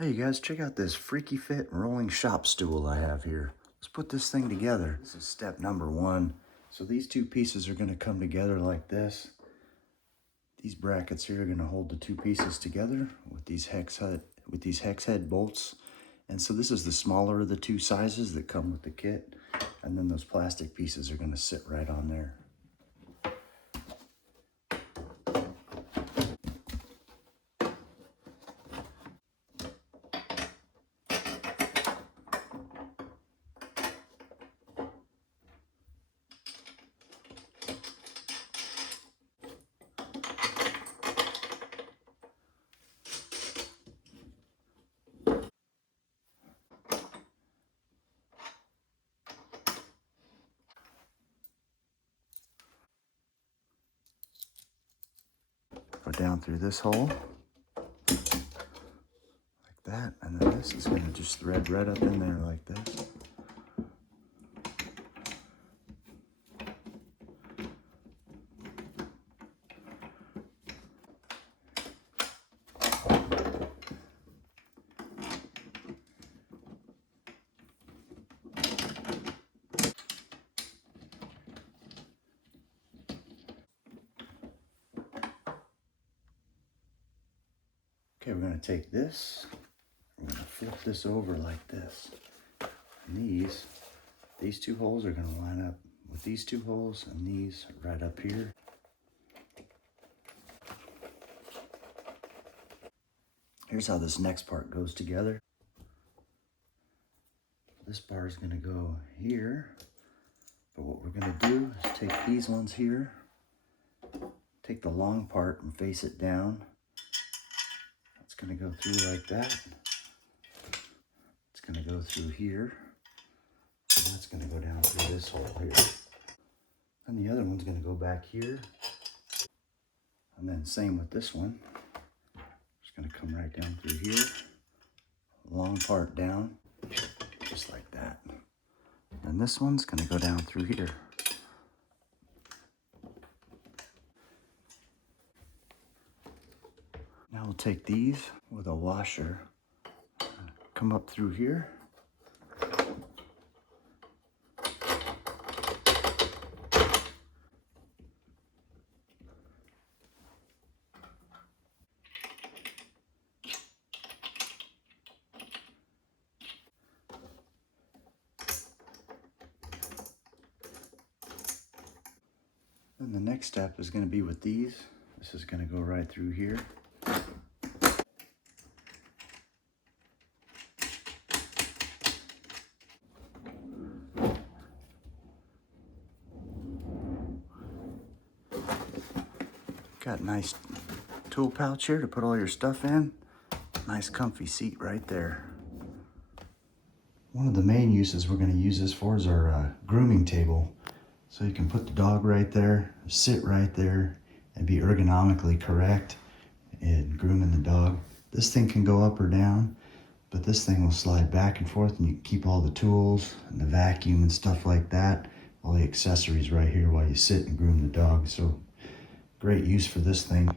Hey you guys, check out this freaky fit rolling shop stool I have here. Let's put this thing together. This is step number one. So these two pieces are gonna come together like this. These brackets here are gonna hold the two pieces together with these hex head bolts. And so this is the smaller of the two sizes that come with the kit. And then those plastic pieces are gonna sit right on there. Go down through this hole, like that, and then this is going to just thread right up in there like this. Okay, we're going to take this, we're going to flip this over like this. And these two holes are going to line up with these two holes and these right up here. Here's how this next part goes together. This bar is going to go here, but what we're going to do is take these ones here, take the long part and face it down. It's going to go through like that. It's going to go through here. And that's going to go down through this hole here. And the other one's going to go back here. And then same with this one. It's going to come right down through here. Long part down, just like that. And this one's going to go down through here. Now we'll take these with a washer, come up through here. Then the next step is going to be with these. This is going to go right through here. Got a nice tool pouch here to put all your stuff in. Nice comfy seat right there. One of the main uses we're going to use this for is our grooming table. So you can put the dog right there, sit right there, and be ergonomically correct in grooming the dog. This thing can go up or down, but this thing will slide back and forth, and you can keep all the tools and the vacuum and stuff like that, all the accessories right here while you sit and groom the dog. So great use for this thing.